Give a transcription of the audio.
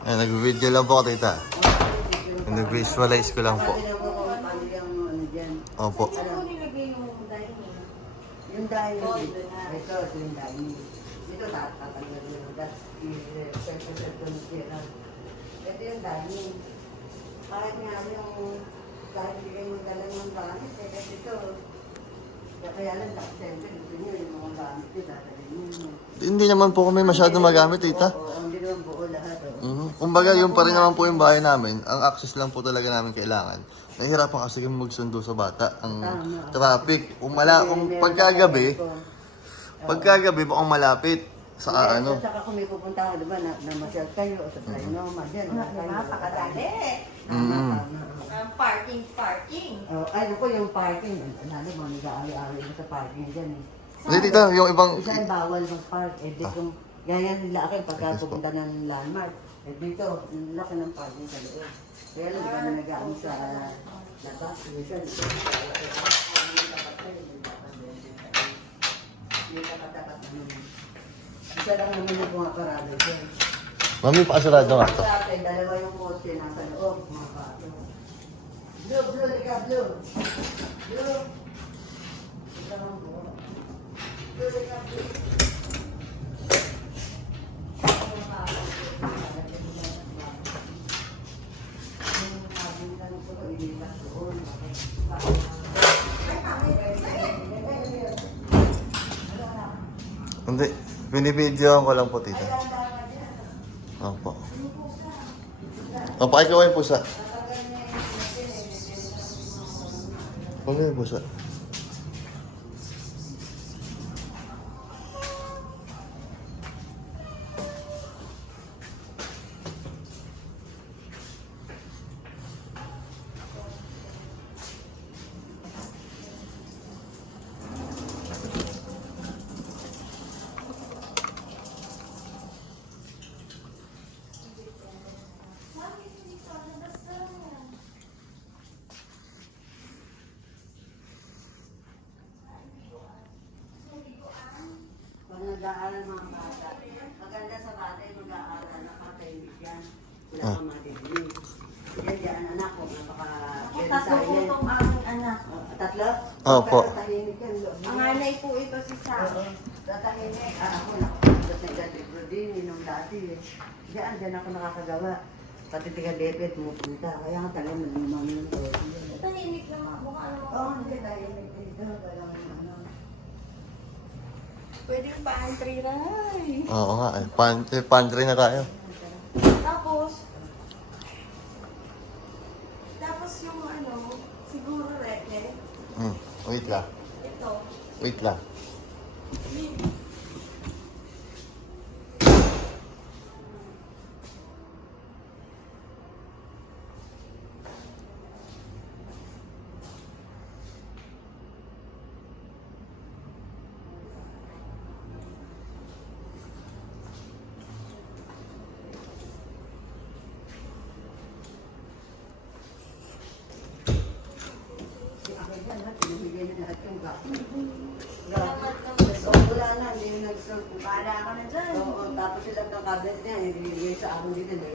Ay, nag-video lang po ako, tita. Nag-visualize ko lang po. Sabi na mo kung paano yung ano dyan. Opo. Saan mo nilagay yung dining? Yung dining. Gold na. Ito yung dining. Ito tatanggal mo. That's ito yung dining. Kahit nga yung kahit hindi kayo magdala ng gamit, eh kasi ito. Kaya lang, siyempre, gusto nyo yung mga gamit nyo, dadalhin nyo. Hindi naman po kami masyado magamit, tita. Oo, hindi naman buo lahat. Kumbaga, yung pa rin naman po yung bahay namin. Ang access lang po talaga namin kailangan. Nahihirapan kasi kami magsundo sa bata. Ang traffic. Kung pagkagabi, mukhang malapit. Sa ano. At saka kung may pupunta ka, diba, namasyal kayo, o sa tayo naman, dyan. Napakadali. Parking. Ay, ako yung parking. Ano mo, nag-aari-ari mo sa parking dyan eh. Hindi, tita, yung ibang... Isa yung bawal mag-park. Eh, di kung ganyan nila akin pagka pupunta ng landmark. Eh, dito, laki ng parking sa loob. Kaya lang, di kami nag-aami sa labas. Minsan, may tapat-tapat naman. Isa lang naman yung mga parado dyan. Mami, pakasarado nga to. Dati, dalawa yung kotse nasa loob, mga pato. Blue, lika, blue. Blue. Ika lang po. Blue, lika, blue. Hindi, binibidyoan ko lang po, tita. Opo. Opo, ay kaway pusa. Kaway pusa. Pag nag-aaral mga bata, maganda sa bata yung mag-aaral, nakatahimik yan. Wala kang matidinig. Yan yan, anak ko, napaka-very Tatlo po silent. itong aming anak. Tatlo? Opo. Tahimik yan. Ang anay po ito si Sam. Tatahimik. Ako, nakapagod na dyan din, nung dati eh. Diyan ako nakakagawa. Pati tiga-debit, pumupunta. Kaya nga talaga nagmamang yung to. Tahimik na mga mukha naman. Oo, hindi, tahimik dito. Walang ano. Pwede yung pantry, Ray. Oo nga, pantry na tayo. Tapos yung ano, siguro rete. Wait lang. Ito. Wait lang. Pinibigay niya lahat yung gamit. Salamat naman. So, wala na, hindi yung nag-serve. Bahala ka na dyan. Oo, tapos sila ng cabinet niya, ibigay sa akin dito.